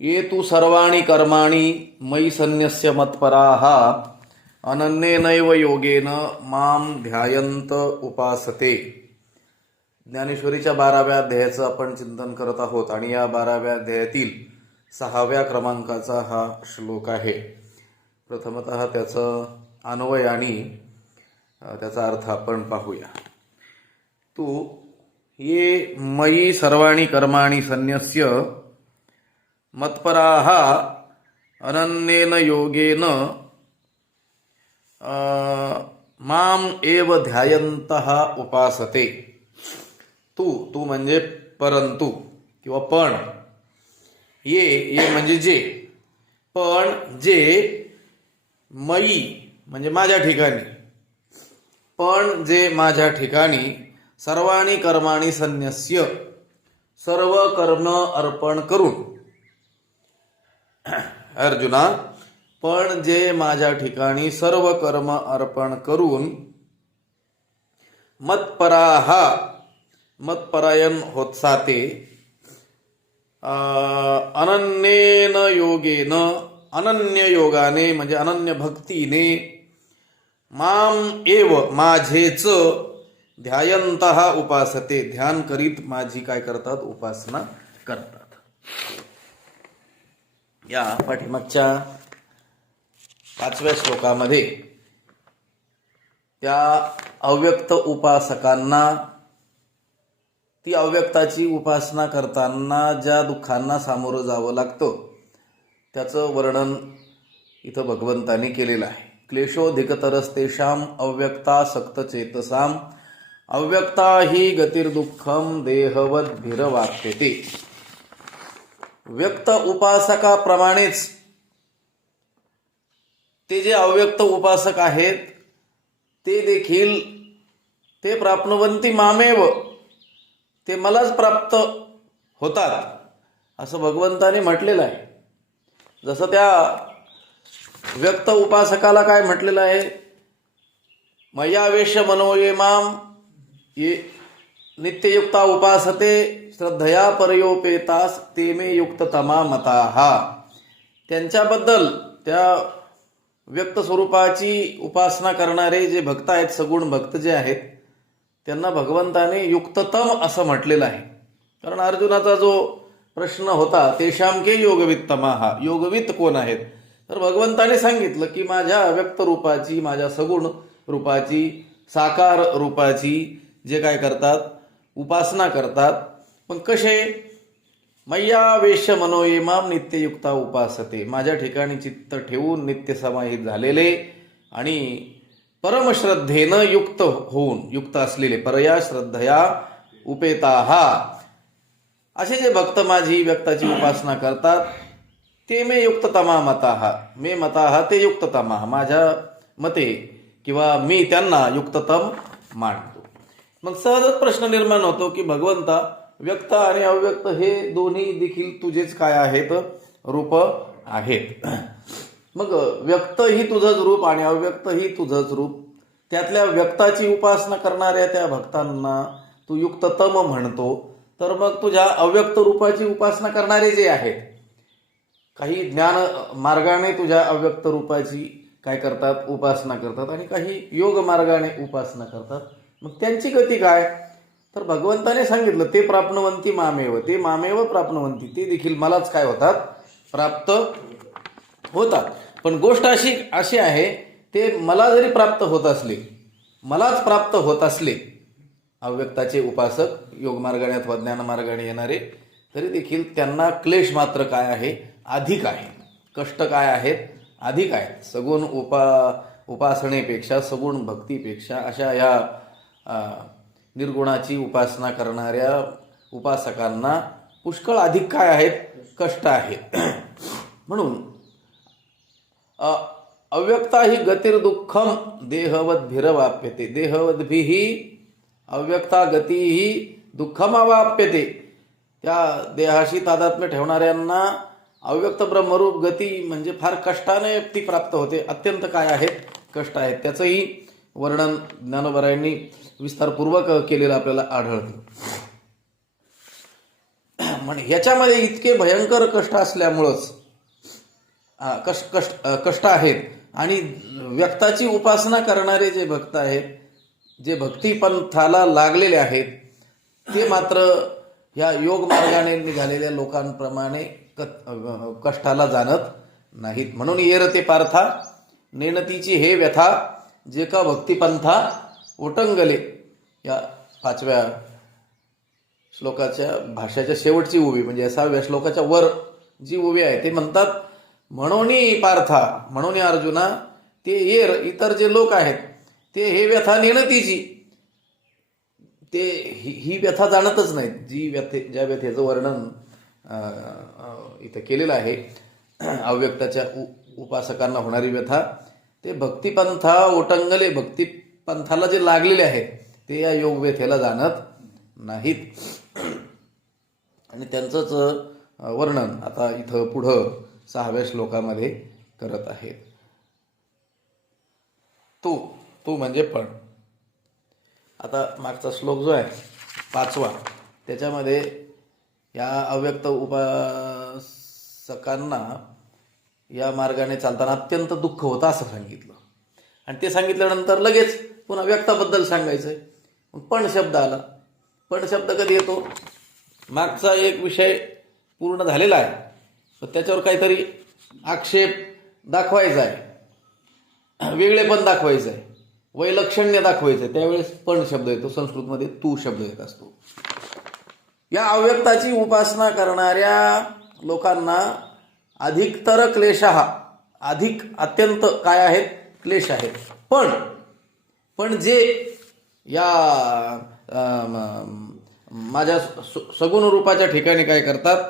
ये तु सर्वाणि कर्माणि मयि सन्न्यस्य मत्पराः अनन्येनैव योगेन मां ध्यायन्त उपासते. ज्ञानेश्वरीच्या 12व्या अध्यायाचं आपण चिंतन करत आहोत आणि या 12व्या अध्यायातील 6व्या क्रमांकाचा हा श्लोक आहे. प्रथमतः त्याचं अन्वय आणि त्याचा अर्थ आपण पाहूया. तू ये मयि सर्वाणि कर्माणि सन्न्यस्य मत्पराः अनन्येन योगेन माम एव ध्यायन्तः उपासते. तू म्हणजे परंतु किंवा पण. ये म्हणजे जे. पण जे मयी म्हणजे माझ्या ठिकाणी. पण जे माझ्या ठिकाणी सर्वाणि कर्माणि सन्न्यस्य सर्व कर्म अर्पण करून. अर्जुना, पण जे माझ्या ठिकाणी सर्व कर्म अर्पण करून मत्परायण होत साते अनन्येन योगेन अनन्य योगाने म्हणजे अनन्य भक्तीने माम एव माझेच ध्यायन्तः उपासते ध्यान करीत माझी काय करतात उपासना करतात. या पाठीमागच्या 5व्या श्लोकामध्ये त्या अव्यक्त उपासकांना ती अव्यक्ताची उपासना करताना ज्या दुःखांना सामोरं जावं लागतं त्याचं वर्णन इथं भगवंतांनी केलेलं आहे. क्लेशोधिकतरस्तेषां अव्यक्तासक्त चेतसाम अव्यक्ता हि गतिर्दुःखम देहवद्भिरवाप्यते. व्यक्त उपासकाप्रमाणेच ते जे अव्यक्त उपासक आहेत ते देखील ते प्राप्नुवन्ति मामेव ते मलाच प्राप्त होतात असं भगवंताने म्हटलेलं आहे. जसं त्या व्यक्त उपासकाला काय म्हटलेलं आहे, मय्यावेश्य मनो ये माम ये नित्ययुक्ता उपासते श्रद्धया परयोपेतास ते मे युक्ततमा मताः. त्यांच्याबद्दल त्या व्यक्त स्वरूपाची उपासना करणारे जे भक्त आहेत, सगुण भक्त जे आहेत, त्यांना भगवंताने युक्ततम असं म्हटलेलं आहे. कारण अर्जुनाचा जो प्रश्न होता तेषाम के योगवित्तमाः, योगवित्त कोण आहेत, तर भगवंताने सांगितलं की माझ्या व्यक्त रूपाची, माझ्या सगुण रूपाची, साकार रूपाची जे काय करतात उपासना करतात. पण कसे, मय्यावेश्य मनो ये माम नित्ययुक्ता उपासते, माझ्या ठिकाणी चित्त ठेवून नित्य समाहित झालेले आणि परमश्रद्धेनं युक्त होऊन, युक्त असलेले, परया श्रद्धया उपेताः, असे जे भक्त माझी व्यक्ताची उपासना करतात ते मे युक्ततमा मताः, मे मताः ते युक्ततमा, माझ्या मते किंवा मी त्यांना युक्ततम मानतो. मग सहजच प्रश्न निर्माण होतो की भगवंता, व्यक्त आणि अव्यक्त हे दोन्ही देखील तुझेच काय आहेत, रूप आहेत. मग व्यक्त ही तुझंच रूप आणि अव्यक्त ही तुझंच रूप. त्यातल्या व्यक्ताची उपासना करणाऱ्या त्या भक्तांना तू युक्ततम म्हणतो, तर मग तुझ्या अव्यक्त रूपाची उपासना करणारे जे आहेत, काही ज्ञान मार्गाने तुझ्या अव्यक्त रूपाची काय करतात उपासना करतात आणि काही योग मार्गाने उपासना करतात, मग त्यांची गती काय, तर भगवंताने सांगितलं ते प्राप्नुवन्ति मामेव, ते मामेव प्राप्नुवन्ति, ते देखील मलाच काय होतात प्राप्त होतात. पण गोष्ट अशी आहे, ते मला जरी प्राप्त होत असले, मलाच प्राप्त होत असले अव्यक्ताचे उपासक योगमार्गाने अथवा ज्ञानमार्गाने येणारे, तरी देखील त्यांना क्लेश मात्र काय आहे, अधिक आहे. कष्ट काय आहेत, अधिक आहेत. सगुण उपासनेपेक्षा, सगुण भक्तीपेक्षा अशा या निर्गुणाची उपासना करणाऱ्या उपासकांना पुष्कळ अधिक काय आहेत, कष्ट आहेत. म्हणून अव्यक्ता ही गतिर्दुःखम देहवद्भिरवाप्यते, देहवद्भिः अव्यक्ता गती ही दुःखम अवाप्यते. त्या देहाशी तादात्म्य ठेवणाऱ्यांना अव्यक्त ब्रह्मरूप गती म्हणजे फार कष्टाने ती प्राप्त होते. अत्यंत काय आहेत, कष्ट आहेत. त्याचंही वर्णन ज्ञानोबरायांनी विस्तारपूर्वक केलेलं आपल्याला आढळतं. ह्याच्यामध्ये इतके भयंकर कष्ट असल्यामुळंच कष्ट आहेत आणि व्यक्ताची उपासना करणारे जे भक्त आहेत, जे भक्तिपंथाला लागलेले आहेत, ते मात्र या योग मार्गाने निघालेल्या लोकांप्रमाणे कष्टाला जाणत नाहीत. म्हणून येरते पार्था नेणतीची हे व्यथा, जे का भक्तिपंथा ओटंगले, या 5व्या श्लोकाच्या भाष्याच्या शेवटची उभी म्हणजे 6व्या श्लोकाच्या वर जी उभी आहे ते म्हणतात, म्हणून पार्था, म्हणून अर्जुना, ते येर इतर जे लोक आहेत ते हे व्यथा नेणतीची, ते ही व्यथा जाणतच नाहीत. ज्या व्यथेचं वर्णन इथं केलेलं आहे, अव्यक्ताच्या उपासकांना होणारी व्यथा, ते भक्तिपंथा ओटंगले, भक्तिपंथाला जे लागलेले आहेत ते या योग व्यथेला जाणत नाहीत. आणि त्यांचंच वर्णन आता इथं पुढं 6व्या श्लोकामध्ये करत आहेत. तू म्हणजे पण. आता मागचा श्लोक जो आहे 5वा, त्याच्यामध्ये या अव्यक्त उपासकांना या मार्गाने चालताना अत्यंत दुःख होतं असं सांगितलं. आणि ते सांगितल्यानंतर लगेच पुन्हा व्यक्ताबद्दल सांगायचंय. पण शब्द आला. पण शब्द कधी येतो? मागचा एक विषय पूर्ण झालेला आहे, तर त्याच्यावर काहीतरी आक्षेप दाखवायचा आहे, वेगळेपण दाखवायचं आहे, वैलक्षण्य दाखवायचं आहे, त्यावेळेस पण शब्द येतो. संस्कृतमध्ये तू शब्द येत असतो. या अव्यक्ताची उपासना करणाऱ्या लोकांना अधिकतर क्लेशः, अधिक अत्यंत काय आहेत? क्लेश आहेत. पण जे या माझ्या सगुण रूपाच्या ठिकाणी काय करतात?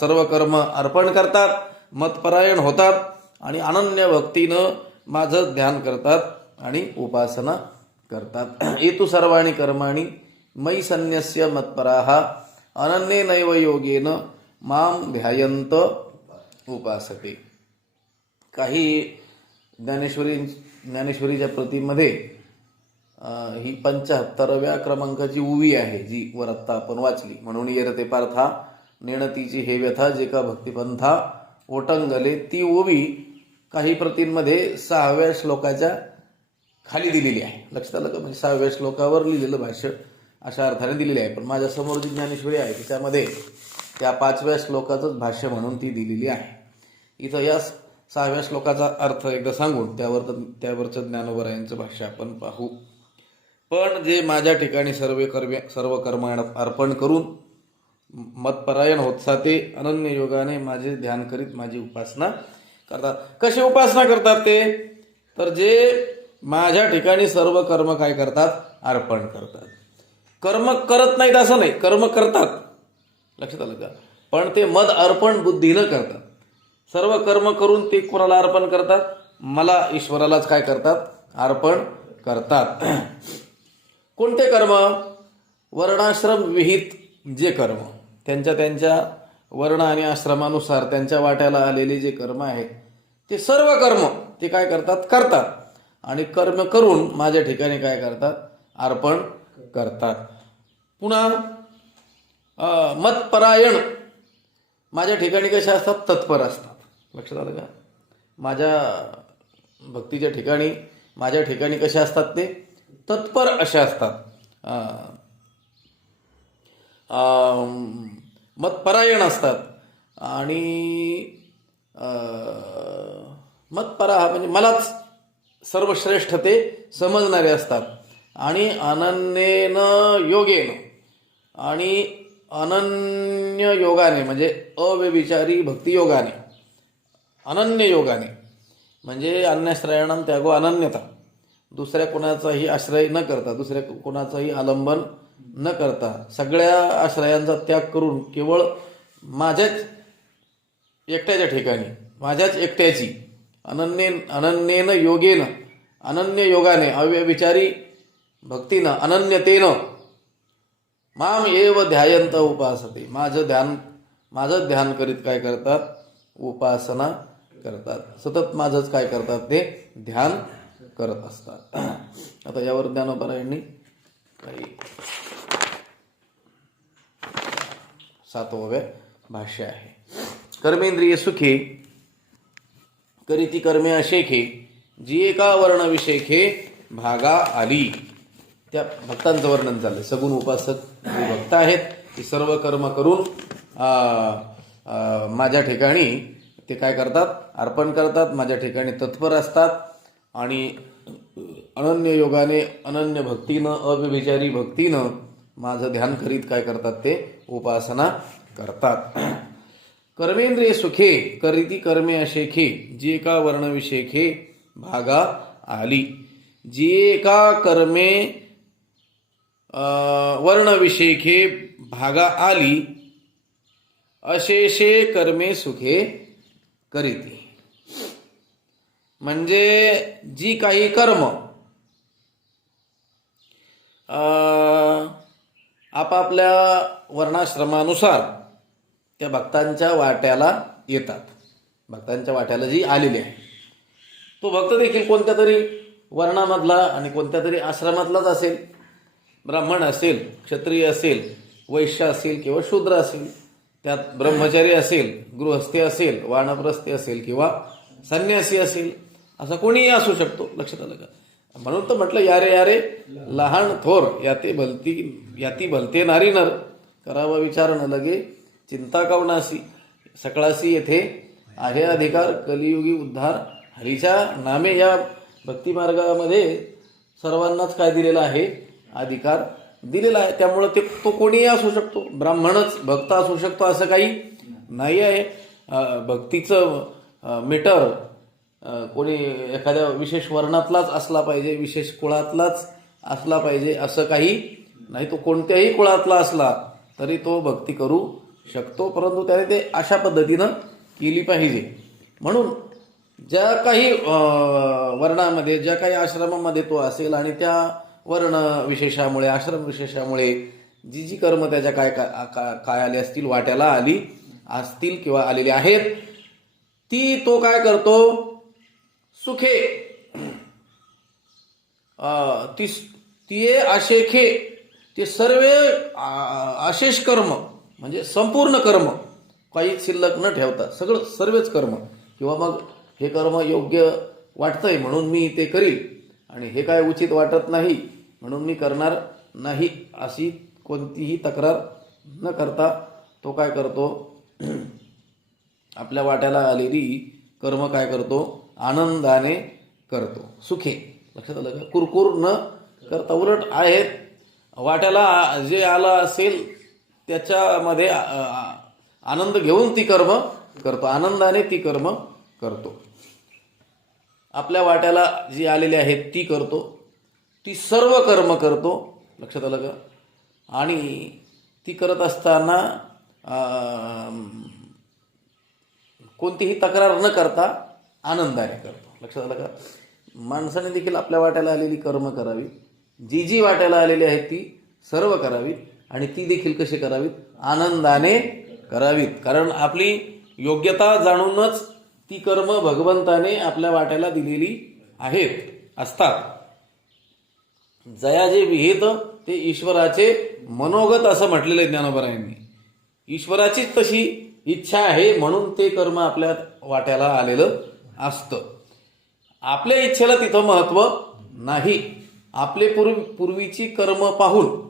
सर्व कर्म अर्पण करतात, मतपरायण होतात आणि अनन्य भक्तीनं माझं ध्यान करतात आणि उपासना करतात. एतु सर्वाणि कर्माणि मयि सन्न्यस्य मत्पराः अनन्येनैव योगेन मां ध्यायन्त उपासते. काही ज्ञानेश्वरीच्या प्रतीमध्ये ही 75व्या क्रमांकाची उवी आहे, जी वर आत्ता आपण वाचली. म्हणून येरते पार्था नेणतीची हे व्यथा, जे का भक्तिपंथा ओटंगले, ती ओवी काही प्रतींमध्ये 6व्या श्लोकाच्या खाली दिलेली आहे. लक्षात आलं का? म्हणजे 6व्या श्लोकावर लिहिलेलं भाष्य अशा अर्थाने दिलेले आहे. पण माझ्यासमोर जी ज्ञानेश्वरी आहे त्याच्यामध्ये त्या 5व्या श्लोकाचंच भाष्य म्हणून ती दिलेली आहे. इथं या 6व्या श्लोकाचा अर्थ एकदा सांगून त्यावरचं ज्ञानोबरायांचं भाष्य आपण पाहू. पण जे माझ्या ठिकाणी सर्व कर्म अर्पण करून मतपरायण होत साते अनन्य योगाने माझे ध्यान करीत माझी उपासना करतात. कशी उपासना करतात ते? तर जे माझ्या ठिकाणी सर्व कर्म काय करतात? अर्पण करतात. कर्म करत नाहीत असं नाही, कर्म करतात. लक्षात आलं का? पण ते मद अर्पण बुद्धीनं करतात. सर्व कर्म करून ते कोणाला अर्पण करतात? मला, ईश्वरालाच काय करतात? अर्पण करतात. कोणते कर्म? वर्णाश्रम विहित जे कर्म, त्यांच्या वर्ण आणि आश्रमानुसार त्यांच्या वाट्याला आलेले जे कर्म आहेत ते सर्व कर्म ते काय करतात? आणि कर्म करून माझ्या ठिकाणी काय करतात? अर्पण करतात. पुन्हा मतपरायण माझ्या ठिकाणी कसे असतात? तत्पर असतात. लक्षात आलं का? माझ्या भक्तीच्या ठिकाणी माझ्या ठिकाणी कसे असतात? ते तत्पर असे असतात. मतपरायण असतात. आणि मतपरा म्हणजे मलाच सर्वश्रेष्ठ ते समजणारे असतात. आणि अनन्येन योगेन, आणि अनन्य योगाने म्हणजे अव्यभिचारी भक्ती योगाने, अनन्य योगाने म्हणजे अन्याश्रयाणां त्यागो अनन्यता, दुसऱ्या कोणाचाही आश्रय न करता, दुसऱ्या कोणाचाही अवलंबन न करता, सगळ्या आश्रयांचा त्याग करून केवळ माझ्याच एकट्याच्या ठिकाणी, माझ्याच एकट्याची अनन्येन योगेन, अनन्य योगाने, अव्यभिचारी भक्तीनं, अनन्यतेनं माम एव ध्यायंत उपासते, माझं ध्यान करीत काय करतात? उपासना करतात. सतत माझंच काय करतात? ते ध्यान करत असतात. आता यावर ज्ञानोबरायांनी काही 7व्या भाष्य आहे. कर्मेंद्रिय सुखे करीती कर्मे अशेखे जी एका वर्णविशेखे भागा आली. त्या भक्तांचं वर्णन झालं. सगुण उपासक जे भक्त आहेत ते सर्व कर्म करून माझ्या ठिकाणी ते काय करतात, अर्पण करतात, माझ्या ठिकाणी तत्पर असतात आणि अनन्य योगाने, अनन्य भक्तीनं, अव्यभिचारी भक्तीनं माझं ध्यान करीत काय करतात, ते उपासना करतात. कर्मेंद्रिय सुखे करीती कर्मे अशेखे जी एका वर्णविशेखे भागा आली. जी एका कर्मे वर्णविशेखे भागा आली अशेषे कर्मे सुखे करीती. म्हणजे जी काही कर्म आपापल्या वर्णाश्रमानुसार त्या भक्तांच्या वाट्याला येतात, भक्तांच्या वाट्याला जी आलेली आहे, तो भक्त देखील कोणत्या तरी वर्णामधला आणि कोणत्या तरी आश्रमातलाच असेल. ब्राह्मण असेल, क्षत्रिय असेल, वैश्य असेल किंवा शूद्र असेल, त्यात ब्रह्मचारी असेल, गृहस्थी असेल, वानप्रस्थी असेल किंवा संन्यासी असेल, असा कोणीही असू शकतो. लक्षात आलं का? म्हणून तर म्हटलं, यारे यारे लहान थोर याती भलते नारी नर, करावा विचार न लगे चिंता कवनासी. सकळासी येथे आहे अधिकार, कलियुगी उद्धार हरीच्या नामे. या भक्तिमार्गामध्ये सर्वांनाच काय दिलेला आहे, अधिकार दिलेला आहे. त्यामुळं तो कोणीही असू शकतो, ब्राह्मणच भक्त असू शकतो असं काही नाही आहे. भक्तीचं मीटर कोणी एखाद्या विशेष वर्णातलाच असला पाहिजे, विशेष कुळातलाच असला पाहिजे असं काही नाही. तो कोणत्याही कुळातला असला तरी तो भक्ती करू शकतो, परंतु त्याने ते अशा पद्धतीनं केली पाहिजे. म्हणून ज्या काही वर्णामध्ये, ज्या काही आश्रमामध्ये तो असेल आणि त्या वर्ण विशेषामुळे, आश्रम विशेषामुळे जी जी कर्म त्याच्या काय आली असतील, वाट्याला आली असतील किंवा आलेली आहेत, ती तो काय करतो, सुखे ती अशेखे, ते सर्व अशेष कर्म म्हणजे संपूर्ण कर्म, काही शिल्लक न ठेवता सर्वच कर्म, किंवा मग हे कर्म योग्य वाटतंय म्हणून मी ते करील आणि हे काय उचित वाटत नाही म्हणून मी करणार नाही, अशी कोणतीही तक्रार न करता तो काय करतो, आपल्या वाट्याला आलेली कर्म काय करतो, आनंदाने करतो. सुखे, लक्षात आलं का? कुरकुर न करता, उलट आहेत वाट्याला जे आला असेल त्याच्यामध्ये आनंद घेऊन ती कर्म करतो, आनंदाने ती कर्म करतो. आपल्या वाट्याला जी आलेली आहेत ती करतो, ती सर्व कर्म करतो. लक्षात आलं का? आणि ती करत असताना कोणतीही तक्रार न करता आनंदाने करतो. लक्षात आलं का? माणसाने देखील आपल्या वाट्याला आलेली कर्म करावी, जी जी वाट्याला आलेली आहेत ती सर्व करावी, आणि ती देखील कशी करावीत, आनंदाने करावीत. कारण आपली योग्यता जाणूनच ती कर्म भगवंताने आपल्या वाट्याला दिलेली आहेत असतात. जया जे विहित ते ईश्वराचे मनोगत असं म्हटलेलं आहे ज्ञानोबरायांनी. ईश्वराचीच तशी इच्छा आहे म्हणून ते कर्म आपल्या वाट्याला आलेलं असतं. आपल्या इच्छेला तिथं महत्व नाही. आपले पूर्वीची कर्म पाहून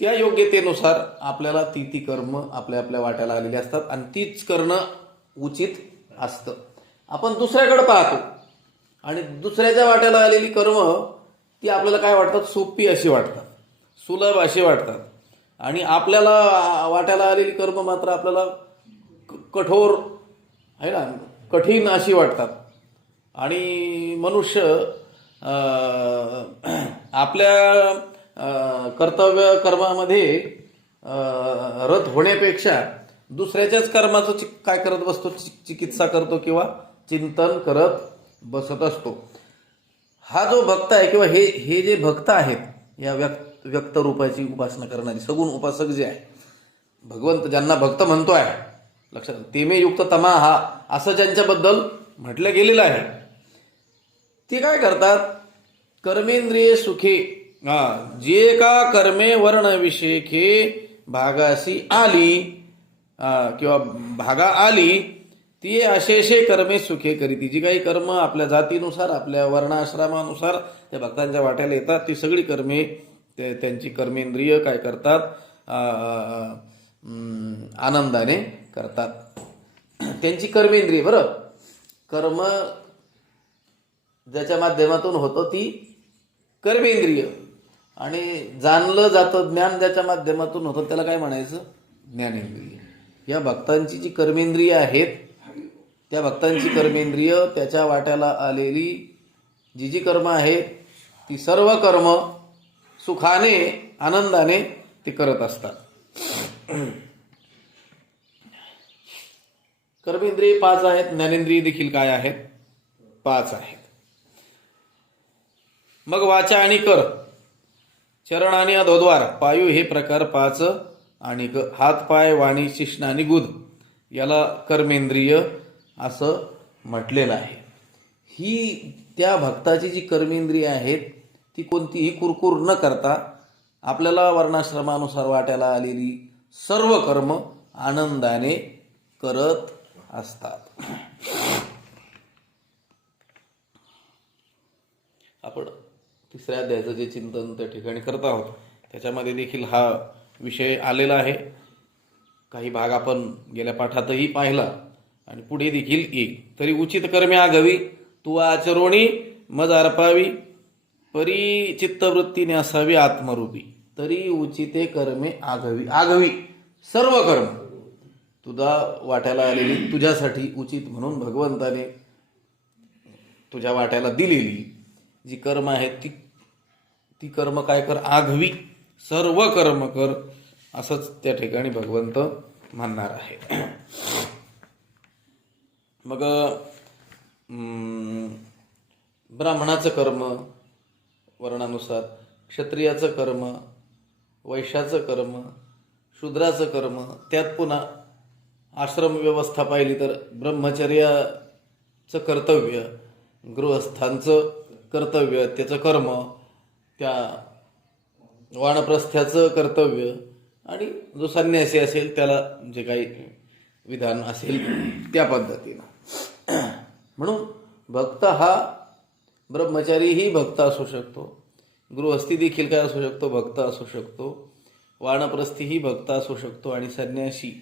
त्या योग्यतेनुसार आपल्याला ती कर्म आपल्या वाट्याला आलेली असतात आणि तीच करणं उचित असतं. आपण दुसऱ्याकडे पाहतो आणि दुसऱ्याच्या वाट्याला आलेली कर्म ती आपल्याला काय वाटतात, सोपी अशी वाटतात, सुलभ अशी वाटतात, आणि आपल्याला वाट्याला आलेली कर्म मात्र आपल्याला कठोर आहे ना, कठीण अशी वाटतात. आणि मनुष्य आपल्या कर्तव्य कर्मामध्ये रत होण्यापेक्षा दुसऱ्याच्याच कर्माचं काय करत बसतो, चिकित्सा करतो किंवा चिंतन करत बसत असतो. हा जो भक्त आहे किंवा हे जे भक्त आहेत, या व्यक्त रूपाची उपासना करणारी सगुण उपासक जे आहे, भगवंत ज्यांना भक्त म्हणतो आहे, लक्षात, तेमे युक्त तमा हा असं ज्यांच्याबद्दल म्हटलं गेलेलं आहे, ते काय करतात, कर्मेंद्रिय सुखे जे का कर्मे वर्ण विषेखे भागाशी आली किंवा भागा आली ती अशेषे कर्मे सुखे करीती. जी काही कर्म आपल्या जातीनुसार आपल्या वर्णाश्रमानुसार त्या भक्तांच्या वाट्याला येतात ती सगळी कर्मे त्यांची कर्मेंद्रिय काय करतात, आनंदाने करतात. त्यांची कर्मेंद्रिय, बरं, कर्म ज्याच्या माध्यमातून होतं ती कर्मेंद्रिय, आणि जाणलं जातं ज्ञान ज्याच्या माध्यमातून होतं त्याला काय म्हणायचं, ज्ञानेंद्रिय. या भक्तांची जी कर्मेंद्रिय आहेत त्या भक्तांची कर्मेंद्रिय त्याच्या वाट्याला आलेली जी जी कर्म आहेत ती सर्व कर्म सुखाने आनंदाने ते करत असतात. कर्मेंद्रिय 5 आहेत, ज्ञानेंद्रिय देखील काय आहेत, 5 आहेत. मग वाचा आणि कर, चरण आणि अधोद्वार, पायू हे प्रकार 5, आणि हात पाय वाणी शिश्न आणि गुद याला कर्मेंद्रिय असं म्हटलेलं आहे. ही त्या भक्ताची जी कर्मेंद्रिय आहेत ती कोणतीही कुरकुर न करता आपल्याला वर्णाश्रमानुसार वाट्याला आलेली सर्व कर्म आनंदाने करत असतात. आपण 3ऱ्या अध्यायाचं जे चिंतन त्या ठिकाणी करत आहोत त्याच्यामध्ये देखील हा विषय आलेला आहे. काही भाग आपण गेल्या पाठातही पाहिला आणि पुढे देखील येईल. तरी उचित कर्मे आघवी तू आचरोणी मज अर्पावी, परी चित्तवृत्तीने असावी आत्मरूपी. तरी उचिते कर्मे आघवी, आघवी सर्व कर्म तुझा वाट्याला आलेली तुझ्यासाठी उचित म्हणून भगवंताने तुझ्या वाट्याला दिलेली जी कर्म आहेत ती कर्म काय कर, आघवी सर्व कर्म कर, असंच त्या ठिकाणी भगवंत म्हणणार आहे. मग ब्राह्मणाचं कर्म वर्णानुसार, क्षत्रियाचं कर्म, वैश्याचं कर्म, शूद्राचं कर्म, त्यात पुन्हा आश्रम व्यवस्था पाहिली तर ब्रह्मचर्याचं कर्तव्य, गृहस्थांचं कर्तव्य त्याचं कर्म, त्या वानप्रस्थाचं कर्तव्य, आणि जो संन्यासी असेल त्याला जे काही विधान असेल त्या पद्धतीनं. म्हणून भक्त हा ब्रह्मचारीही भक्त असू शकतो, गृहस्थी देखील काय असू शकतो, भक्त असू शकतो, वानप्रस्थीही भक्त असू शकतो, आणि संन्यासी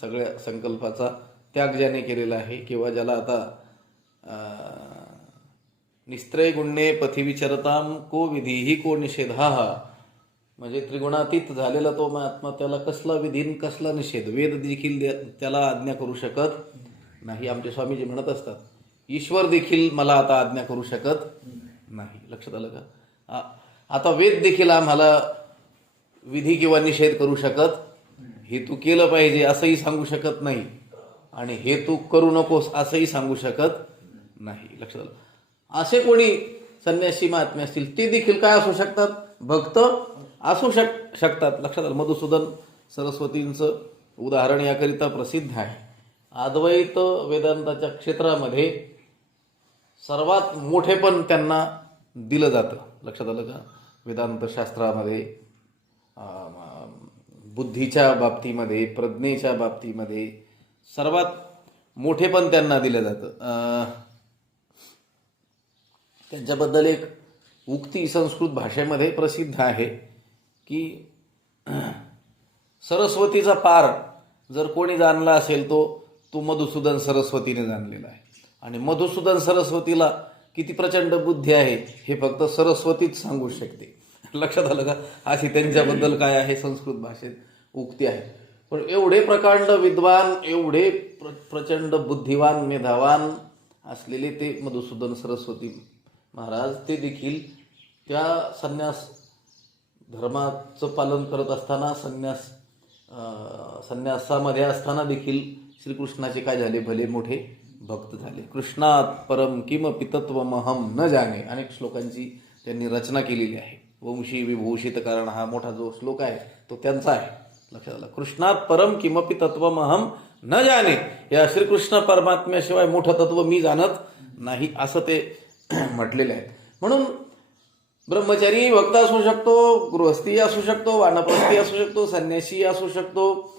सगळ्या संकल्पाचा त्याग ज्याने केलेला आहे किंवा ज्याला आता निस्त्रय गुण्ये पथी विचरताम को विधीही को निषेधा, म्हणजे त्रिगुणातीत झालेला तो महात्मा त्याला कसला विधी कसला निषेध, वेद देखील त्याला आज्ञा करू शकत नाही. आमचे स्वामीजी म्हणत असतात ईश्वर देखील मला आता आज्ञा करू शकत नाही. लक्षात आलं का? आता वेद देखील आम्हाला विधी किंवा निषेध करू शकत, हे तू केलं पाहिजे असंही सांगू शकत नाही, आणि हे तू करू नकोस असंही सांगू शकत नाही. लक्षात आलं? असे कोणी संन्यासी महात्मे असतील ते देखील काय असू शकतात, भक्त असू शकतात. लक्षात आलं? मधुसूदन सरस्वतींचं उदाहरण याकरिता प्रसिद्ध आहे. अद्वैत वेदांताच्या क्षेत्रामध्ये सर्वात मोठेपण त्यांना दिलं जातं. लक्षात आलं का? वेदांत शास्त्रामध्ये बुद्धीच्या बाबतीमध्ये, प्रज्ञेच्या बाबतीमध्ये सर्वात मोठेपण त्यांना दिलं जातं. त्यांच्याबद्दल एक उक्ती संस्कृत भाषेमध्ये प्रसिद्ध आहे की सरस्वतीचा पार जर कोणी जाणला असेल तो मधुसूदन सरस्वतीने जाणलेला आहे, आणि मधुसूदन सरस्वतीला किती प्रचंड बुद्धी आहे हे फक्त सरस्वतीच सांगू शकते. लक्षात आलं का? अशी त्यांच्याबद्दल काय आहे संस्कृत भाषेत उक्ती आहे. पण एवढे प्रकांड विद्वान, एवढे प्रचंड बुद्धिवान, मेधावान असलेले ते मधुसूदन सरस्वती महाराज, ते देखील त्या संन्यास धर्माचं पालन करत असताना, संन्यासामध्ये असताना देखील श्रीकृष्णाचे काय झाले, भले मोठे भक्त झाले. कृष्णात परम किमपि तत्त्वमहं न जाने, अनेक श्लोकांची त्यांनी रचना केलेली आहे. वंशी विभूषित कारण हा मोठा जो श्लोक आहे तो त्यांचा आहे. लक्षात आलं? कृष्णात परम किमपि तत्त्वमहं न जाने, या श्रीकृष्ण परमात्म्याशिवाय मोठं तत्व मी जाणत नाही असं ते म्हटलेले आहे. म्हणून ब्रह्मचारी भक्त असू शकतो, गृहस्थी असू शकतो, वानप्रस्थी असू शकतो, संन्यासी असू शकतो,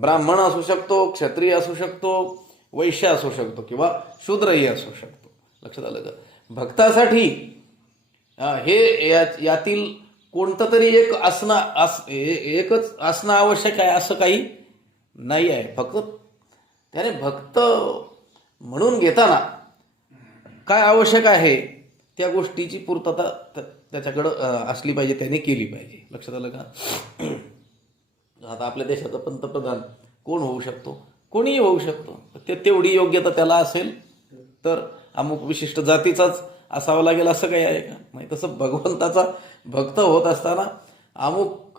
ब्राह्मण असू शकतो, क्षत्रिय असू शकतो, वैश्य असू शकतो किंवा शूद्रही असू शकतो. लक्षात आलं का? भक्तासाठी हे यातील कोणतं तरी एकच असणं आवश्यक आहे असं काही नाही आहे. फक्त त्याने भक्त म्हणून घेताना काय आवश्यक आहे त्या गोष्टीची पूर्तता त्याच्याकडं असली पाहिजे, त्याने केली पाहिजे. लक्षात आलं का? आता आपल्या देशाचा पंतप्रधान कोण होऊ शकतो? कोणीही होऊ शकतो. तेवढी योग्यता त्याला असेल तर अमुक विशिष्ट जातीचाच असावं लागेल असं काही आहे का? नाही. तसं भगवंताचा भक्त होत असताना अमुक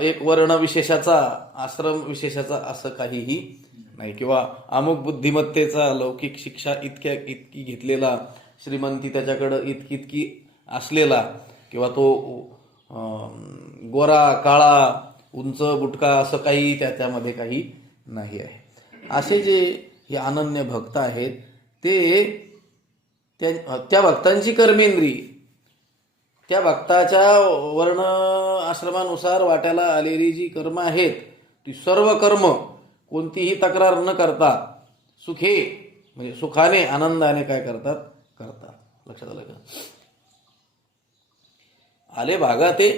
एक वर्ण विशेषाचा, आश्रम विशेषाचा असं काहीही नाही, किंवा अमुक बुद्धिमत्तेचा, लौकिक शिक्षा इतकी घेतलेला, श्रीमंती त्याच्याकडं इतकी असलेला, किंवा तो गोरा काळा उंच बुटका असं काही त्याच्यामध्ये काही नाही आहे. असे जे हे अनन्य भक्त आहेत ते त्या भक्तांची कर्मेंद्री, त्या भक्ताच्या वर्ण आश्रमानुसार वाट्याला आलेली जी कर्म आहेत ती सर्व कर्म कोणतीही तक्रार न करता सुखे म्हणजे सुखाने आनंदाने काय करतात. लक्षात आलं का? आले भागा ते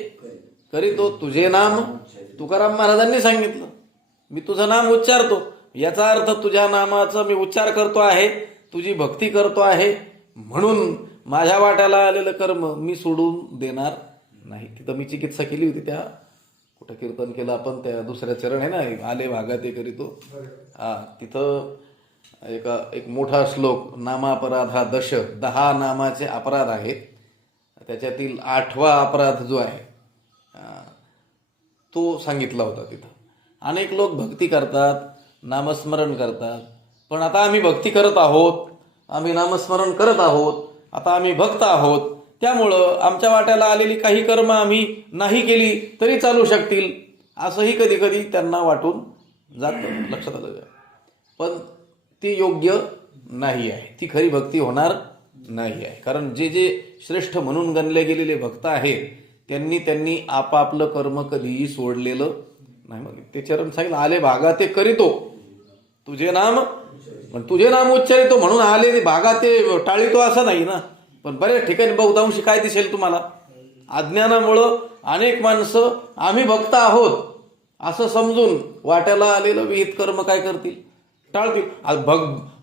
करीतो तुझे नाम. तुकाराम महाराजांनी सांगितलं, मी तुझं नाम उच्चारतो, याचा अर्थ तुझ्या नामाचा मी उच्चार करतो आहे, तुझी भक्ती करतो आहे, म्हणून माझ्या वाट्याला आलेलं कर्म मी सोडून देणार नाही. तिथं मी चिकित्सा केली होती, त्या कुठं कीर्तन केलं आपण, त्या दुसऱ्या चरण आहे ना, आले भागा ते करीतो. तिथं एक मोठा श्लोक, नामापराधा 10 नामाचे अपराध आहेत. त्याच्यातील 8वा अपराध जो आहे तो सांगितला होता तिथं. अनेक लोक भक्ती करतात, नामस्मरण करतात, पण आता आम्ही भक्ती करत आहोत, आम्ही नामस्मरण करत आहोत, आता आम्ही भक्त आहोत, त्यामुळं आमच्या वाट्याला आलेली काही कर्म आम्ही नाही केली तरी चालू शकतील, असंही कधी कधी त्यांना वाटून जातं. लक्षात आलं का? पण ती योग्य नाही आहे, ती खरी भक्ती होणार नाही आहे. कारण जे जे श्रेष्ठ म्हणून गणले गेलेले भक्त आहेत त्यांनी आपापलं कर्म कधीही सोडलेलं नाही. मग ते चरण सांगितलं, आले भागा ते करीतो तुझे नाम उच्चारितो, म्हणून आले भागा ते टाळितो असं नाही ना. पण बऱ्याच ठिकाणी बहुतांशी काय दिसेल तुम्हाला, अज्ञानामुळं अनेक माणसं आम्ही भक्त आहोत असं समजून वाट्याला आलेलं विहित कर्म काय करतील, टाळतील.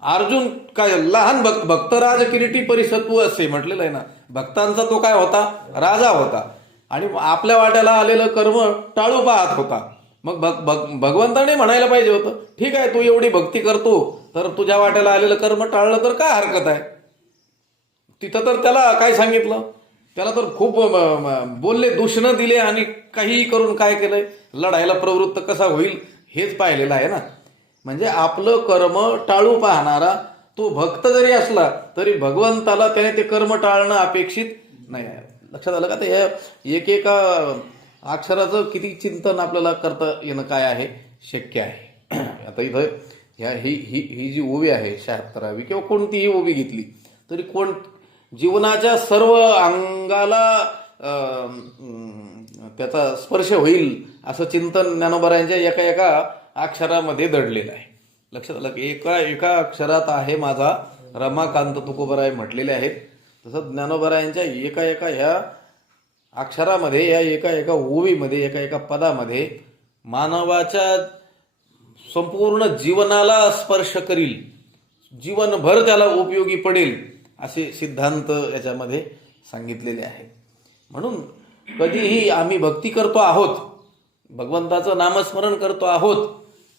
अर्जुन काय लहान भक्तराज किरीटी परिसत्व असे म्हटलेलं आहे ना. भक्तांचा तो काय होता, राजा होता, आणि आपल्या वाट्याला आलेलं कर्म टाळू पाहत होता. मग भगवंताने म्हणायला पाहिजे होतं, ठीक आहे तू एवढी भक्ती करतो तर तुझ्या वाट्याला आलेलं कर्म टाळलं तर काय हरकत आहे. तिथं तर त्याला काय सांगितलं, त्याला तर खूप बोलले, दूषणं दिले, आणि काहीही करून काय केलंय, लढायला प्रवृत्त कसा होईल हेच पाहिलेलं आहे ना. म्हणजे आपलं कर्म टाळू पाहणारा तो भक्त जरी असला तरी भगवंताला त्याने ते कर्म टाळणं अपेक्षित नाही आहे. लक्षात आलं का? ते एकेका अक्षराचं किती चिंतन आपल्याला करता येणं काय आहे, शक्य आहे. आता इथं ही जी ओवी आहे 76वी किंवा कोणतीही ओवी घेतली तरी जीवनाच्या सर्व अंगाला त्याचा स्पर्श होईल असं चिंतन ज्ञानोबरायांच्या एका अक्षरामध्ये दडलेलं आहे. लक्षात आलं की एका अक्षरात आहे माझा रमाकांत तुकोबराय म्हटलेले आहेत. तसं ज्ञानोबरायांच्या एका ह्या अक्षरामध्ये, या एका ओवीमध्ये, एका पदामध्ये मानवाच्या संपूर्ण जीवनाला स्पर्श करील, जीवनभर त्याला उपयोगी पडेल असे सिद्धांत याच्यामध्ये सांगितलेले आहेत. म्हणून कधीही आम्ही भक्ती करतो आहोत, भगवंताचं नामस्मरण करतो आहोत,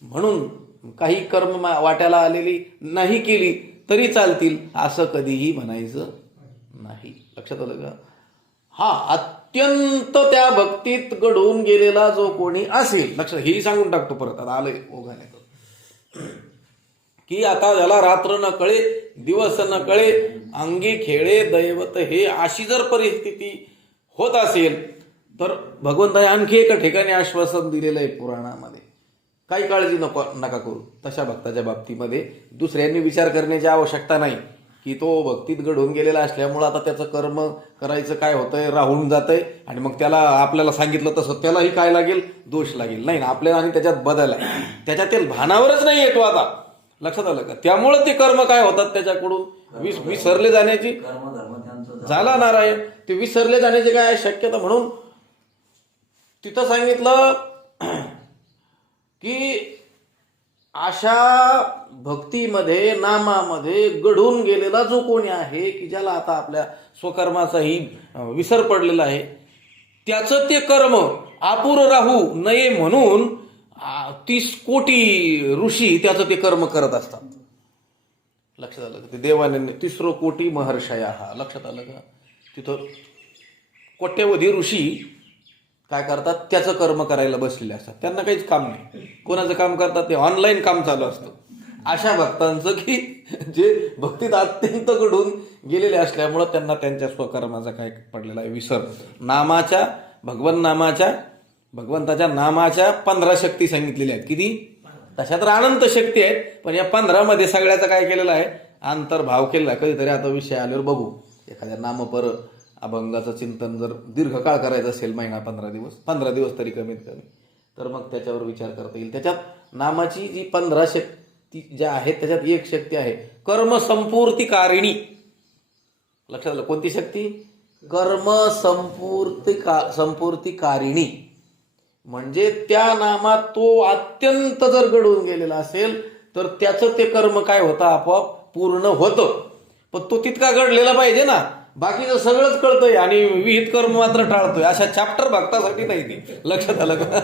म्हणून काही कर्म वाट्याला आलेली नाही केली तरी चालतील असं कधीही म्हणायचं नाही. लक्षात आलं का? अत्यंत त्या भक्तीत घडून गेलेला जो कोणी असेल, लक्षात, हेही सांगून टाकतो परत, आता आलंय ओघाने की आता ज्याला रात्र न कळे दिवस न कळे अंगी खेळे दैवत हे, अशी जर परिस्थिती होत असेल तर भगवंताने आणखी एका ठिकाणी आश्वासन दिलेलं आहे पुराणामध्ये, काही काळजी नका करू. तशा भक्ताच्या बाबतीमध्ये दुसऱ्यांनी विचार करण्याची आवश्यकता नाही की तो भक्तीत घडून गेलेला असल्यामुळं आता त्याचं कर्म करायचं काय होतंय, राहून जातंय, आणि मग त्याला आपल्याला सांगितलं तसं त्यालाही काय लागेल, दोष लागेल. नाही ना, आपल्याला आणि त्याच्यात बदल आहे, त्याच्यातील भानावरच नाही येतो आता. लक्षात आलं का? त्यामुळं ते कर्म काय होतात त्याच्याकडून विसरले जाण्याची, झाला नारायण, ते विसरले जाण्याची काय शक्यता. म्हणून तिथं सांगितलं की अशा भक्तीमध्ये, नामामध्ये घडून गेलेला जो कोणी आहे, की ज्याला आता आपल्या स्वकर्माचाही विसर पडलेला आहे, त्याचं ते कर्म अपूर्ण राहू नये म्हणून 30 कोटी ऋषी त्याचं ते कर्म करत असतात. लक्षात आलं का? ते देवाने 30 कोटी महर्षया, हा लक्षात आलं का? तिथं कोट्यवधी ऋषी काय करतात, त्याचं कर्म करायला बसलेले असतात. त्यांना काहीच काम नाही. कोणाचं काम करतात? ते ऑनलाईन काम चालू असतं अशा भक्तांचं, की जे भक्तीत अत्यंत घडून गेलेले असल्यामुळं त्यांना त्यांच्या स्वकर्माचा काय पडलेला आहे, विसर. नामाच्या, भगवंताच्या नामाच्या 15 शक्ती सांगितलेल्या आहेत. किती? तशा तर अनंत शक्ती आहेत, पण या 15 मध्ये सगळ्याचा काय केलेला आहे, अंतर्भाव केलेला आहे. कधीतरी आता विषय आल्यावर बघू, एखाद्या नामपर अभंगाचं चिंतन जर दीर्घकाळ करायचं असेल, महिना 15 दिवस तरी कमीत कमी, तर मग त्याच्यावर विचार करता येईल. त्याच्यात नामाची जी 15 शक्ती ज्या आहेत, त्याच्यात एक शक्ती आहे कर्म संपूर्तिकारिणी. लक्षात आलं? कोणती शक्ती? कर्म संपूर्तिकारिणी. म्हणजे त्या नामात तो अत्यंत जर घडून गेलेला असेल तर त्याचं ते कर्म काय होतं, आपोआप पूर्ण होतं. पण तो तितका घडलेला पाहिजे ना. बाकीचं सगळंच कळतंय आणि विहित कर्म मात्र टाळतोय, अशा चॅप्टर भक्तासाठी नाही ते. लक्षात आलं का?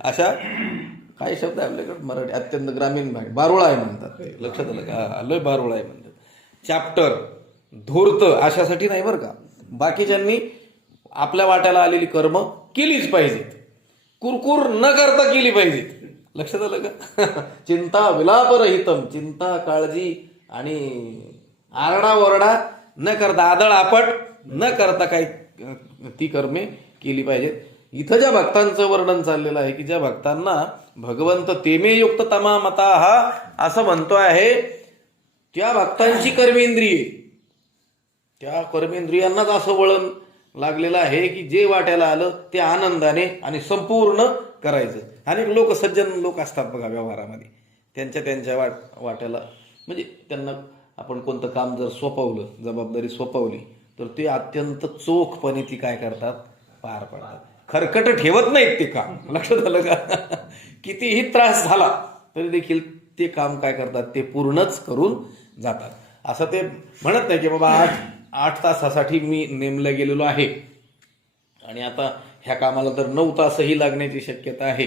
अशा काय शब्द आहे आपल्याकडे मराठी, अत्यंत ग्रामीण भाग, बारुळा आहे म्हणतात ते. लक्षात आलं का? लय बारुळा आहे म्हणतात. चॅप्टर, धूर्त अशासाठी नाही बरं का. बाकीच्यांनी आपल्या वाट्याला आलेली कर्म केलीच पाहिजेत, कुरकुर न करता केली पाहिजेत. लक्षात आलं का? चिंता विलापरहितम, चिंता, काळजी आणि आरडाओरडा न करता, आदळ आपट न करता काय ती कर्मे केली पाहिजेत. इथं ज्या भक्तांचं वर्णन चाललेलं आहे, की ज्या भक्तांना भगवंत तेमे युक्त तमा मता हा असं म्हणतो आहे, त्या भक्तांची कर्मेंद्रिये, त्या कर्मेंद्रियांनाच असं वळण लागलेलं आहे की जे वाट्याला आलं ते आनंदाने आणि संपूर्ण करायचं. अनेक लोक, सज्जन लोक असतात बघा व्यवहारामध्ये, त्यांच्या वाट्याला, म्हणजे त्यांना आपण कोणतं काम जर सोपवलं, जबाबदारी सोपवली, तर ते अत्यंत चोखपणे ती काय करतात, पार पाडतात. खरकट ठेवत नाहीत ते काम. लक्षात आलं का? कितीही त्रास झाला तरी देखील ते काम काय करतात, ते पूर्णच करून जातात. असं ते म्हणत नाही की बाबा 8 तासासाठी मी नेमलं गेलेलो आहे आणि आता ह्या कामाला तर 9 तासही लागण्याची शक्यता आहे,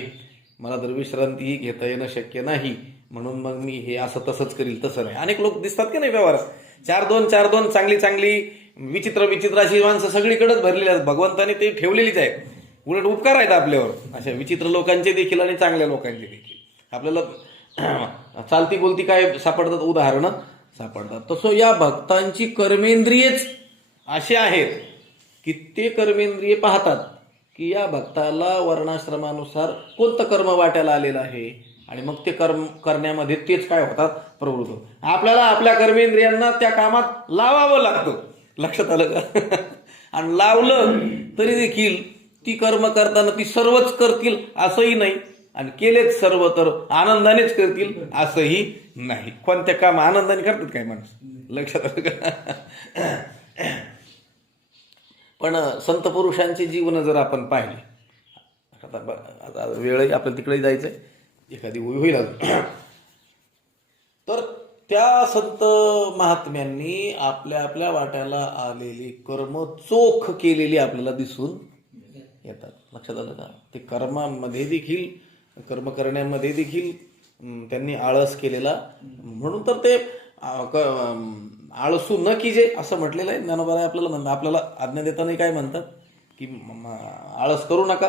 मला तर विश्रांतीही घेता येणं शक्य नाही, म्हणून मग मी हे असं तसंच करील. तसं नाही. अनेक लोक दिसतात की नाही व्यवहारात, 4-2 चांगली विचित्र अशी माणसं सगळीकडेच भरलेली आहेत. भगवंताने ते ठेवलेलीच आहे. उलट उपकार आहेत आपल्यावर अशा विचित्र लोकांचे देखील आणि चांगल्या लोकांचे देखील. आपल्याला चालती बोलती काय सापडतात, उदाहरणं सापडतात. तसं या भक्तांची कर्मेंद्रियेच असे आहेत की ते कर्मेंद्रिय पाहतात की या भक्ताला वर्णाश्रमानुसार कोणतं कर्म वाट्याला आलेलं आहे, आणि मग ते कर्म करण्यामध्ये तेच काय होतात, प्रवृत्त. आपल्याला आपल्या कर्मेंद्रियांना त्या कामात लावावं लागतं. लक्षात आलं का? आणि लावलं तरी देखील ती कर्म करताना ती सर्वच करतील असंही नाही, आणि केलेच सर्व तर आनंदानेच करतील असंही नाही. कोणत्या काम आनंदाने करतात काय माणसं? लक्षात आलं का? पण संत पुरुषांचे जीवन जर आपण पाहिले, आता वेळही आपल्याला तिकडे जायचंय, एखादी होईल तर त्या संत महात्म्यांनी आपल्या वाट्याला आलेली कर्म चोख केलेली आपल्याला दिसून येतात. लक्षात आलं का? ते कर्मामध्ये देखील, कर्म करण्यामध्ये देखील त्यांनी आळस केलेला, म्हणून तर ते आळसू न कीजे असं म्हटलेलं आहे ज्ञानोबा. आपल्याला आज्ञा देताना काय म्हणतात की आळस करू नका,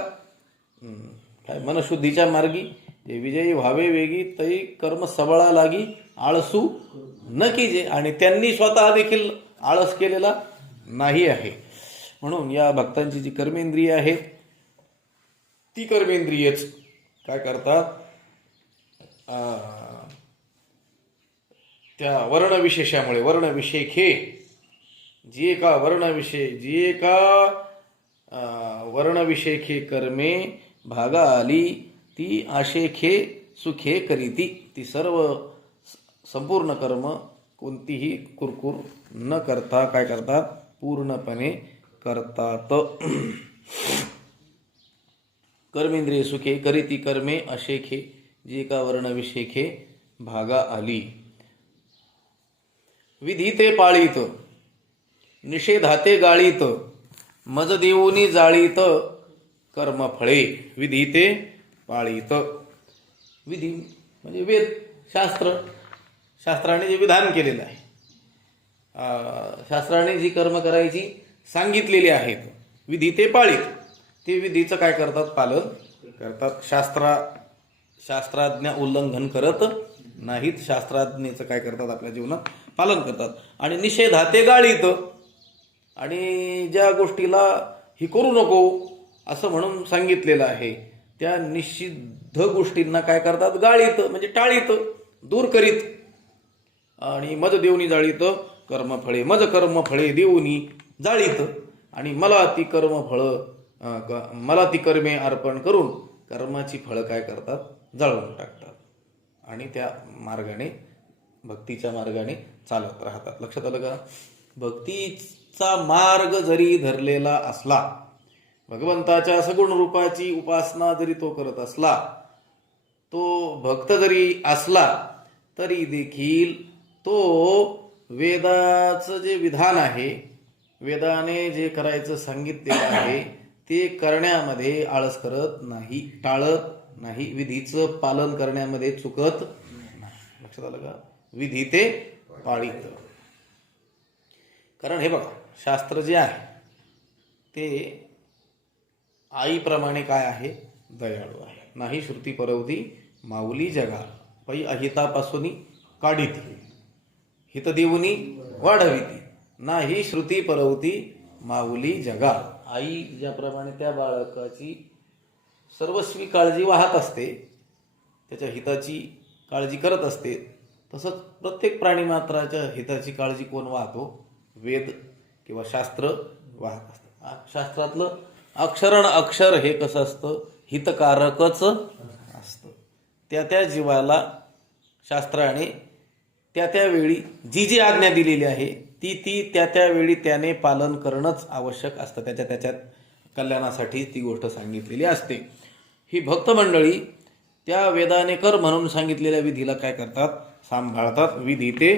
काय मनशुद्धीच्या मार्गी ते विजयी व्हावे वेगी, तै कर्म सबळा लागी आळसू न कीजे. आणि त्यांनी स्वतः देखील आळस केलेला नाही आहे. म्हणून या भक्तांची जी कर्मेंद्रिय आहेत, ती कर्मेंद्रियच काय करतात, त्या वर्णविशेषामुळे, वर्णविशेखे जी एका वर्णविशेखे कर्मे भागा आली ती आशेखे सुखे करीती. ती सर्व संपूर्ण कर्म कोणतीही कुरकुर न करता काय करतात, पूर्णपणे करतात. कर्मेंद्रिय सुखे करीती कर्मे अशेखे जी एका वर्णविशेखे भागा आली. विधिते पाळीत निषेधाते गाळीत मज देऊनी जाळीत कर्मफळे. विधिते पाळीत, विधी म्हणजे वेद, शास्त्राने जे विधान केलेलं आहे, शास्त्राने जी कर्म करायची सांगितलेली आहेत, विधी ते पाळीत, ते विधीचं काय करतात, पालन करतात. शास्त्राज्ञा उल्लंघन करत नाहीत, शास्त्राज्ञेचं काय करतात, आपल्या जीवनात पालन करतात. आणि निषेधाते गाळीत, आणि ज्या गोष्टीला ही करू नको असं म्हणून सांगितलेलं आहे त्या निषिद्ध गोष्टींना काय करतात, गाळीत म्हणजे टाळीत, दूर करीत. आणि मज देऊनी जाळीत कर्मफळे, मज कर्मफळे देऊनी जाळीत, आणि मला ती कर्मे अर्पण करून कर्माची फळं काय करतात, जाळून टाकतात. आणि त्या मार्गाने, भक्तीच्या मार्गाने चालत राहतात. लक्षात आलं का? भक्तीचा मार्ग जरी धरलेला असला, भगवंताच्या सगुण रूपाची उपासना जरी तो करत असला, तो भक्त जरी असला, तरी देखील तो वेदाचं जे विधान आहे, वेदाने जे करायचं सांगितलेलं आहे ते करण्यामध्ये आळस करत नाही, टाळत नाही, विधीचं पालन करण्यामध्ये चुकत नाही. लक्षात आलं का? विधी ते पाळीत. कारण हे बघा, शास्त्र जे आहे ते आईप्रमाणे काय आहे, दयाळू आहे. नाही श्रुती परवती माऊली जगा, पै अहितापासून काढीती, हित देऊनी वाढविती. नाही श्रुती परवती माऊली जगा. आई ज्याप्रमाणे त्या बाळकाची सर्वस्वी काळजी वाहत असते, त्याच्या हिताची काळजी करत असते, तसंच प्रत्येक प्राणीमात्राच्या हिताची काळजी कोण वाहतो? वेद किंवा शास्त्र वाहत असतं. शास्त्रातलं अक्षरण अक्षर हे कसं असतं, हितकारकच असतं. त्या जीवाला शास्त्राने त्या वेळी जी आज्ञा दिलेली आहे ती त्या वेळी त्याने पालन करणंच आवश्यक असतं. त्याच्या कल्याणासाठी ती गोष्ट सांगितलेली असते. ही भक्त मंडळी त्या वेदाने कर म्हणून सांगितलेल्या विधीला काय करतात, सांभाळतात. विधी ते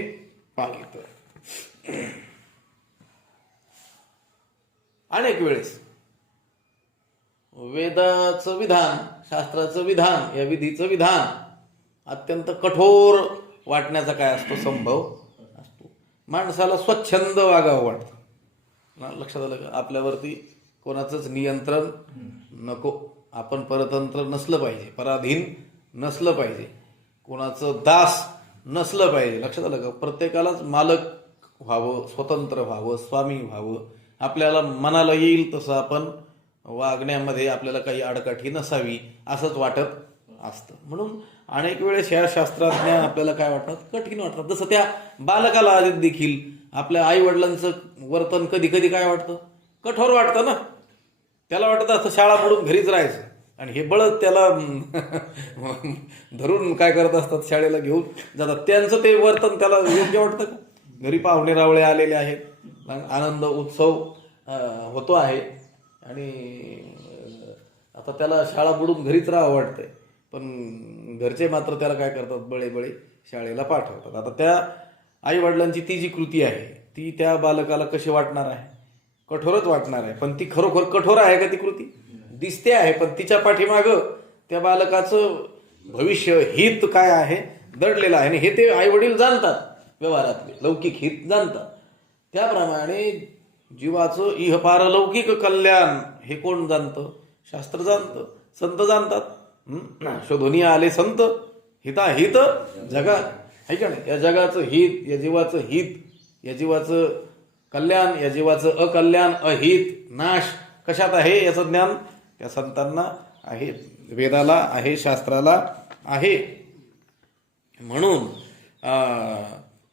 पाळीत. अनेक वेळेस वेदाचं विधान, शास्त्राचं विधान, या विधीचं विधान अत्यंत कठोर वाटण्याचा काय असतो, संभव असतो. माणसाला स्वच्छंद वागावं वाटतं. लक्षात आलं का? आपल्यावरती कोणाचंच नियंत्रण नको, आपण परतंत्र नसलं पाहिजे, पराधीन नसलं पाहिजे, कोणाचं दास नसलं पाहिजे. लक्षात आलं का? प्रत्येकालाच मालक व्हावं, स्वतंत्र व्हावं, स्वामी व्हावं. आपल्याला मनाला येईल तसं आपण वागण्यामध्ये आपल्याला काही आडकाठी नसावी असंच वाटत असतं. म्हणून अनेक वेळेस ह्या शास्त्राज्ञा आपल्याला काय वाटतात, कठीण वाटतात. जसं त्या बालकाला देखील आपल्या आई वडिलांचं वर्तन कधी कधी काय वाटतं, कठोर वाटतं ना. त्याला वाटतं असं शाळा बुडून घरीच राहायचं, आणि हे बळद त्याला धरून काय करत असतात, शाळेला घेऊन जातात. त्यांचं ते वर्तन त्याला योग्य वाटतं का? घरी पाहुणे रावळे आलेले आहेत, आनंद उत्सव होतो आहे, आणि आता त्याला शाळा बुडून घरीच राहावं वाटतंय, पण घरचे मात्र त्याला काय करतात, बळे शाळेला पाठवतात. आता त्या आई वडिलांची ती जी कृती आहे ती त्या बालकाला कशी वाटणार आहे, कठोरच वाटणार आहे. पण ती खरोखर कठोर आहे का? ती कृती दिसते आहे, पण तिच्या पाठीमागं त्या बालकाचं भविष्य हित काय आहे दडलेलं आहे, आणि हे ते आई वडील जाणतात. व्यवहारातले लौकिक हित जाणतात. त्याप्रमाणे जीवाचं इहपारलौकिक कल्याण हे कोण जाणतं? शास्त्र जाणतं, संत जाणतात. शोधून आले संत हिताहित जगा, है का नाही? या जगाचं हित, या जीवाचं हित, या जीवाचं कल्याण, या जीवाचं अकल्याण, अहित, नाश कशात आहे याचं ज्ञान त्या संतांना आहे, वेदाला आहे, शास्त्राला आहे. म्हणून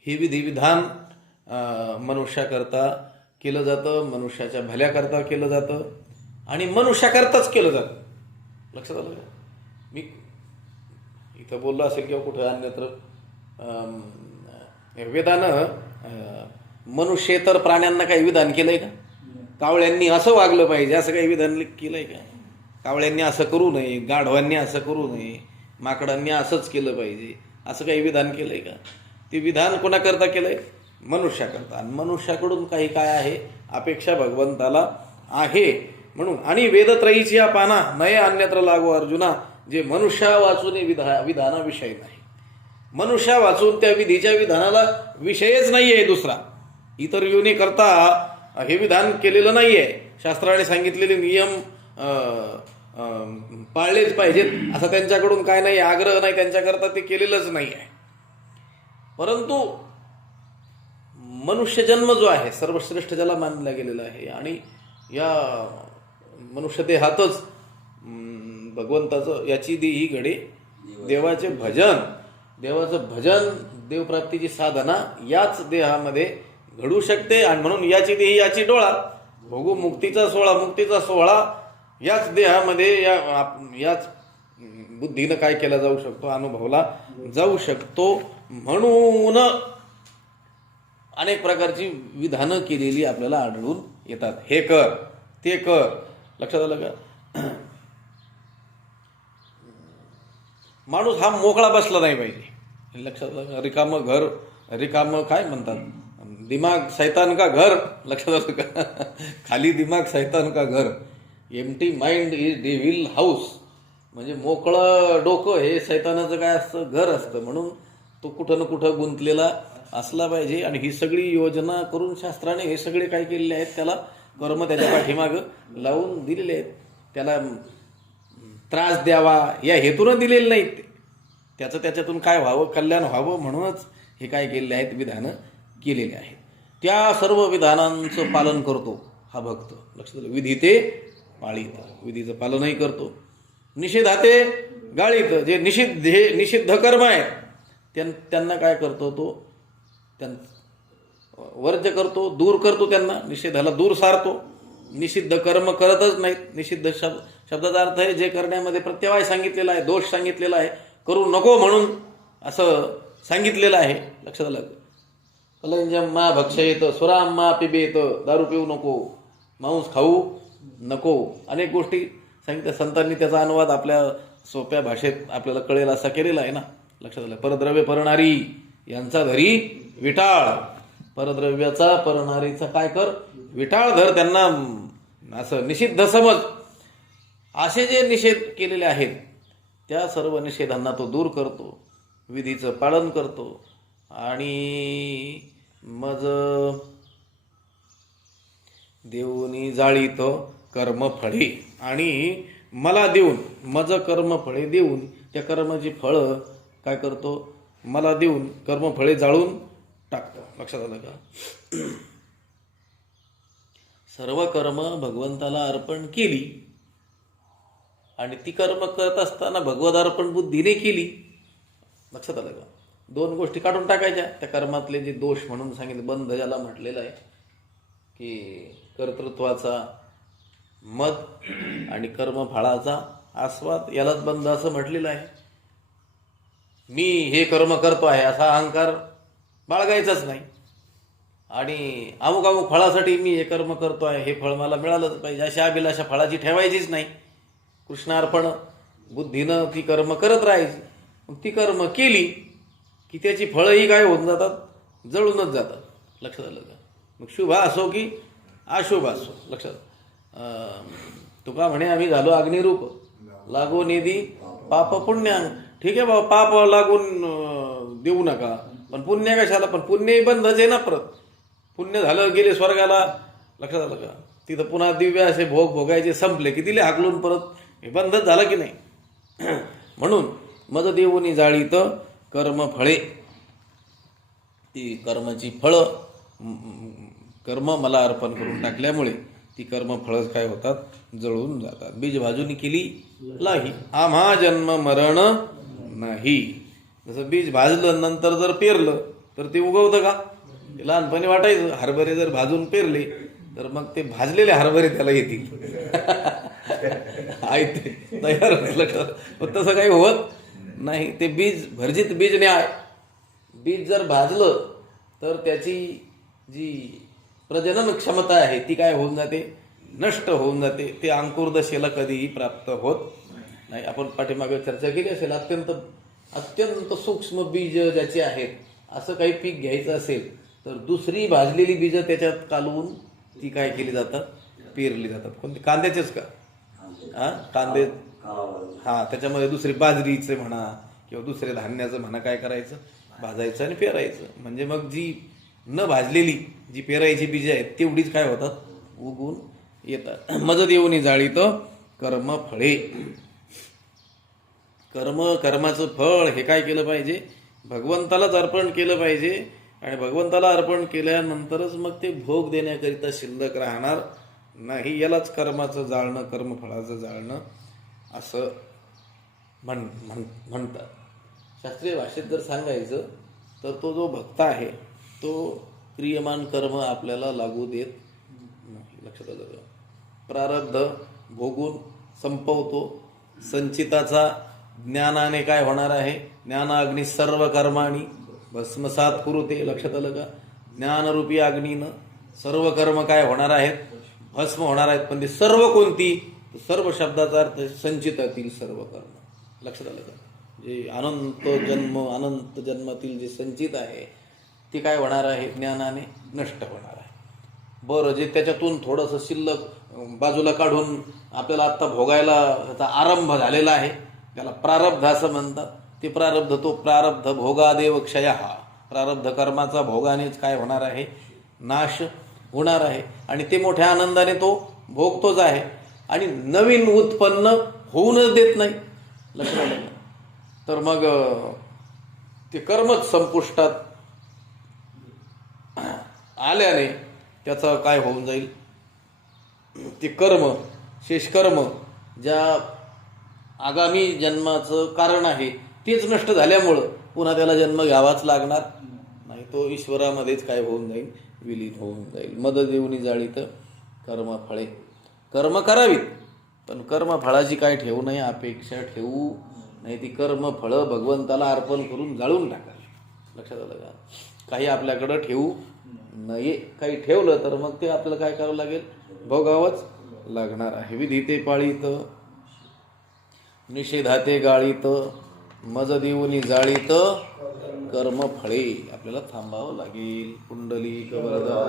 हे विधिविधान मनुष्याकरता केलं जातं, मनुष्याच्या भल्याकरता केलं जातं आणि मनुष्याकरताच केलं जातं. लक्षात आलं का? मी इथं बोललो असेल किंवा कुठं अन्यत्र वेदानं मनुष्येतर प्राण्यांना काही विधान केलंय का? कावळ्यांनी असं वागलं पाहिजे असं काही विधान केलंय का? कावळ्यांनी असं करू नये, गाढवांनी असं करू नये, माकडांनी असंच केलं पाहिजे असं काही विधान केलंय का? ते विधान कोणाकरता केलंय? मनुष्याकरता. आणि मनुष्याकडून काही काय आहे अपेक्षा भगवंताला आहे म्हणून. आणि वेदत्रयीची या पाना नये अन्यत्र लागू अर्जुना, जे मनुष्या वाचून विधानाविषयी नाही, मनुष्या वाचून त्या विधीच्या विधानाला विषयच नाही आहे दुसरा. इतर योनी करता हे विधान केलेलं नाही आहे. शास्त्राने सांगितलेले नियम पाळलेच पाहिजेत असं त्यांच्याकडून काय नाही, आग्रह नाही त्यांच्याकरता, ते केलेलंच नाही आहे. परंतु मनुष्य जन्म जो आहे सर्वश्रेष्ठ ज्याला मानला गेलेला आहे आणि या मनुष्य देहातच भगवंताचं याची ही घडे देवाचे भजन, देवाचं भजन, देवप्राप्तीची साधना याच देहामध्ये घडू शकते. आणि म्हणून याची देही याची डोळा, भोगू मुक्तीचा सोहळा याच देहामध्ये याच बुद्धीनं काय केला जाऊ शकतो, अनुभवला जाऊ शकतो. म्हणून अनेक प्रकारची विधानं केलेली आपल्याला आढळून येतात. हे कर, ते कर. लक्षात आलं का? माणूस हा मोकळा बसला नाही पाहिजे. लक्षात आलं का? रिकामं घर, रिकामं काय म्हणतात, दिमाग सैतान का घर. लक्षात आलं का? खाली दिमाग सैतान का घर. Empty mind is devil house. म्हणजे मोकळं डोकं हे सैतानाचं काय असतं, घर असतं. म्हणून तो कुठं ना कुठं गुंतलेला असला पाहिजे. आणि ही सगळी योजना करून शास्त्राने हे सगळे काय केलेले आहेत, त्याला कर्म त्याच्या पाठीमागं लावून दिलेले आहेत. त्याला त्रास द्यावा या हेतून दिलेले नाहीत. त्याचं त्याच्यातून काय व्हावं, कल्याण व्हावं म्हणूनच हे काय केलेले आहेत, विधानं केलेले आहेत. त्या सर्व विधानांचं पालन करतो हा भक्त. लक्षात आलं? विधिते पाळीत, विधीचं पालनही करतो. निषेधाते गाळीत, जे निषिद्ध कर्म आहेत त्यांना काय करतो, तो वर्ज्य करतो, दूर करतो. त्यांना निषेधाला दूर सारतो. निषिद्ध कर्म करतच नाहीत. निषिद्ध शब्दाचा अर्थ आहे जे करण्यामध्ये प्रत्यवाय सांगितलेला आहे, दोष सांगितलेला आहे, करू नको म्हणून असं सांगितलेलं आहे. लक्षात आलं? कलंजम्मा भक्षयेत, सुराम्मा पिबेत, दारू पिऊ नको, मांस खाऊ नको, अनेक गोष्टी सांगितल्या. संतांनी त्याचा अनुवाद आपल्या सोप्या भाषेत आपल्याला कळेल असा केलेला आहे ना. लक्षात आलं? परद्रव्य परणारी यांचा धरी विटाळ. परद्रव्याचा परणारीचा काय कर, विटाळ धर. त्यांना असं निषिद्ध समज. असे जे निषेध केलेले आहेत त्या सर्व निषेधांना तो दूर करतो, विधीचं पालन करतो. आणि मज देऊनी जाळीत कर्मफळे, आणि मला देऊन, मज कर्मफळे देऊन, त्या कर्माची फळं काय करतो, मला देऊन कर्मफळे जाळून टाकतो. लक्षात आलं का? सर्व कर्म भगवंताला अर्पण केली आणि ती कर्म करत असताना भगवत अर्पण बुद्धीने केली. लक्षात आलं का? दोन गोष्टी काढून टाकायच्या त्या कर्मातले जे दोष म्हणून सांगितले. बंध ज्याला म्हटलेलं आहे की कर्तृत्वाचा मद आणि कर्मफळाचा आस्वाद, यालाच बंध असं म्हटलेलं आहे. मी हे कर्म करतो आहे असा अहंकार बाळगायचाच नाही. आणि अमुक अमुक फळासाठी मी हे कर्म करतो आहे, हे फळ मला मिळालंच पाहिजे अशा अभिलाषा फळाची ठेवायचीच नाही. कृष्णार्पण बुद्धीनं ती कर्म करत राहायची. मग ती कर्म केली की त्याची फळंही काय होऊन जातात, जळूनच जातात. लक्षात आलं का? मग शुभ असो की अशुभ असो. लक्षात तुका म्हणे आम्ही झालो अग्निरूप, लागो निधी पाप पुण्यान. ठीक आहे बाबा, पाप लागून देऊ नका, पण पुण्य कशाला? पण पुण्यही बंधच आहे ना. परत पुण्य झालं गेले स्वर्गाला. लक्षात आलं का? तिथं पुन्हा दिव्य असे भोग भोगायचे संपले की दिले हाकलून, परत हे बंधच झालं की नाही. म्हणून मज देऊनी जाळीत कर्मफळे, ती कर्माची फळं, कर्म मला अर्पण करून टाकल्यामुळे ती कर्मफळं काय होतात, जळून जातात. बीज भाजून केली लाही, आम्हा जन्म मरण नाही. जसं बीज भाजलं नंतर जर पेरलं तर ते उगवतं का? ते लहानपणी वाटायचं हरभरे जर भाजून पेरले तर मग ते भाजलेले हरभरे त्याला येतील. आहे ते तयार असलं तर. पण तसं काही होत नाही. ते बीज भरजित बीज न्याय. बीज जर भाजलं तर त्याची जी प्रजनन क्षमता आहे ती काय होऊन जाते? नष्ट होऊन जाते. ते अंकुरदशेला कधीही प्राप्त होत नाही. आपण पाठीमागे चर्चा केली असेल, अत्यंत सूक्ष्म बीज ज्याचे आहेत असं काही पीक घ्यायचं असेल तर दुसरी भाजलेली बीज त्याच्यात कालवून ती काय केली जातात? पेरली जातात. कोणती? कांद्याचेच का? कांदे. त्याच्यामध्ये दुसरी बाजरीचे म्हणा किंवा दुसरे धान्याचं म्हणा काय करायचं? भाजायचं आणि पेरायचं. म्हणजे मग जी न भाजलेली जी पेरायची बीज आहेत तेवढीच काय होतात? उगवून येतात. मज देऊनी जाळीत कर्म फळे. कर्माचं फळ हे काय केलं पाहिजे? भगवंतालाच अर्पण केलं पाहिजे. आणि भगवंताला अर्पण केल्यानंतरच मग ते भोग देण्याकरिता शिल्लक राहणार नाही. यालाच कर्माचं जाळणं, कर्मफळाचं जाळणं असं म्हणतात. शास्त्रीय भाषेत जर सांगायचं तर तो जो भक्त आहे तो क्रियमान कर्म आपल्याला लागू देत नाही. लक्षात आलं का? प्रारब्ध भोगून संपवतो. संचिताचा ज्ञानाने काय होणार आहे? ज्ञानाग्नी सर्व कर्माणी भस्मसात कुरुते. लक्षात आलं का? ज्ञानरूपी अग्नीनं सर्व कर्म काय होणार आहेत? भस्म होणार आहेत. पण ते सर्व कोणती? सर्व शब्दाचा अर्थ संचितातील सर्व कर्म. लक्षात आलं का? जे अनंत जन्मातील जे संचित आहे ते काय होणार आहे? ज्ञानाने नष्ट होणार आहे. बरं, जे त्याच्यातून थोडंसं शिल्लक बाजूला काढून आपल्याला आत्ता भोगायला त्याचा आरंभ झालेला आहे त्याला प्रारब्ध असं म्हणतात. ते प्रारब्ध भोगादेव क्षय. प्रारब्ध कर्माचा भोगानेच काय होणार आहे? नाश होणार आहे. आणि ते मोठ्या आनंदाने तो भोगतोच आहे आणि नवीन उत्पन्न होऊनच देत नाही. लक्षात आलं. तर मग ते कर्मच संपुष्टात आल्याने त्याचा काय होऊन जाईल? ते कर्म, शेषकर्म ज्या आगामी जन्माचं कारण आहे तेच नष्ट झाल्यामुळं पुन्हा त्याला जन्म घ्यावाच लागणार नाही. तो ईश्वरामध्येच काय होऊन जाईल? विलीन होऊन जाईल. मद देऊनी जाळीत कर्म फळे. कर्म करावीत पण कर्मफळाची काय ठेवू नये? अपेक्षा ठेवू नाही. ती कर्मफळं भगवंताला अर्पण करून जाळून टाकावी. लक्षात आलं का? काही आपल्याकडं ठेवू नये. काही ठेवलं तर मग ते आपल्याला काय करावं लागेल? भोगावंच लागणार आहे. विधिते पाळीत निषेधाते गाळीत मज देऊनी जाळीत कर्म फळे. आपल्याला थांबावं लागेल. कुंडली कवरदा